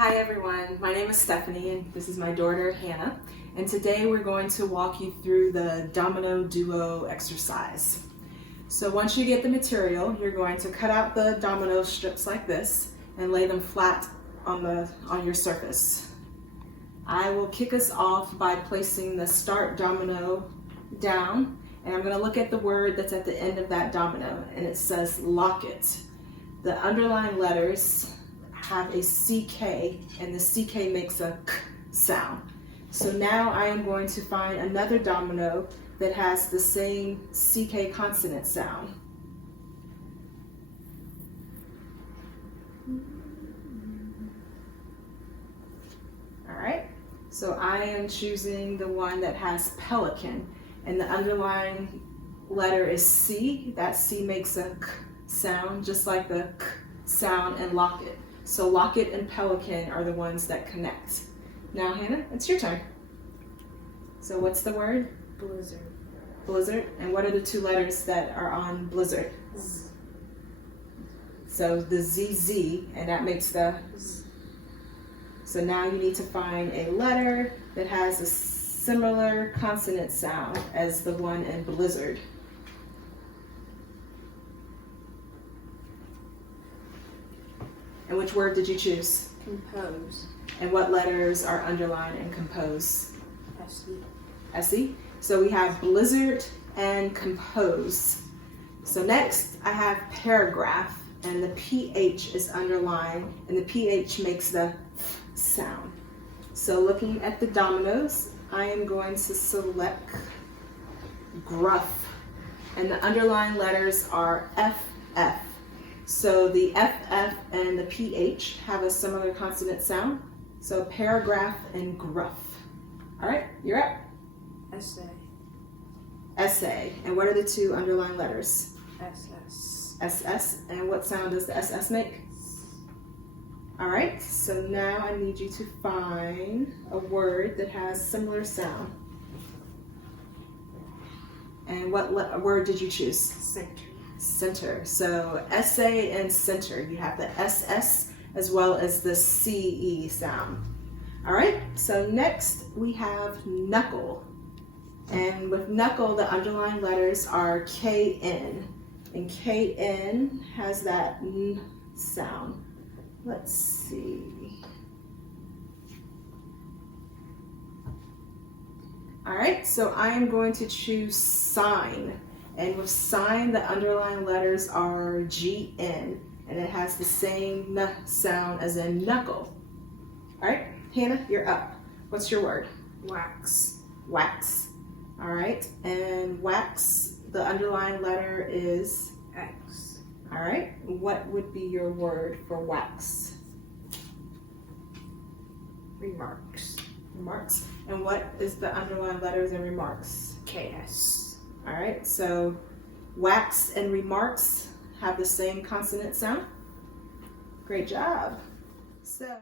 Hi everyone, my name is Stephanie and this is my daughter Hannah, and today we're going to walk you through the Domino Duo exercise. So once you get the material, you're going to cut out the domino strips like this and lay them flat on your surface. I will kick us off by placing the start domino down, and I'm going to look at the word that's at the end of that domino, and it says lock it. The underlying letters have a CK, and the CK makes a K sound. So now I am going to find another domino that has the same CK consonant sound. All right, so I am choosing the one that has pelican, and the underlying letter is C. That C makes a K sound, just like the K sound in lock it. So lock it and pelican are the ones that connect. Now Hannah, it's your turn. So what's the word? Blizzard. Blizzard. And what are the two letters that are on blizzard? Z. So the ZZ, and that makes the Z. So now you need to find a letter that has a similar consonant sound as the one in blizzard. And which word did you choose? Compose. And what letters are underlined and compose? SE. SE. So we have blizzard and compose. So next I have paragraph, and the PH is underlined, and the PH makes the F sound. So looking at the dominoes, I am going to select gruff, and the underlying letters are FF. So the FF and the PH have a similar consonant sound. So paragraph and gruff. All right, you're up. Essay. Essay. And what are the two underlying letters? SS. SS. And what sound does the SS make? All right, so now I need you to find a word that has similar sound. And what word did you choose? Center. Center. So essay and center. You have the SS as well as the CE sound. All right, so next we have knuckle. And with knuckle, the underlying letters are KN. And KN has that N sound. Let's see. All right, so I am going to choose sign. And with sign, the underlying letters are GN, and it has the same N sound as in knuckle. All right, Hannah, you're up. What's your word? Wax. Wax. All right, and wax, the underlying letter is X. All right, what would be your word for wax? Remarks. Remarks. And what is the underlying letters in remarks? KS. All right, so wax and remarks have the same consonant sound. Great job. So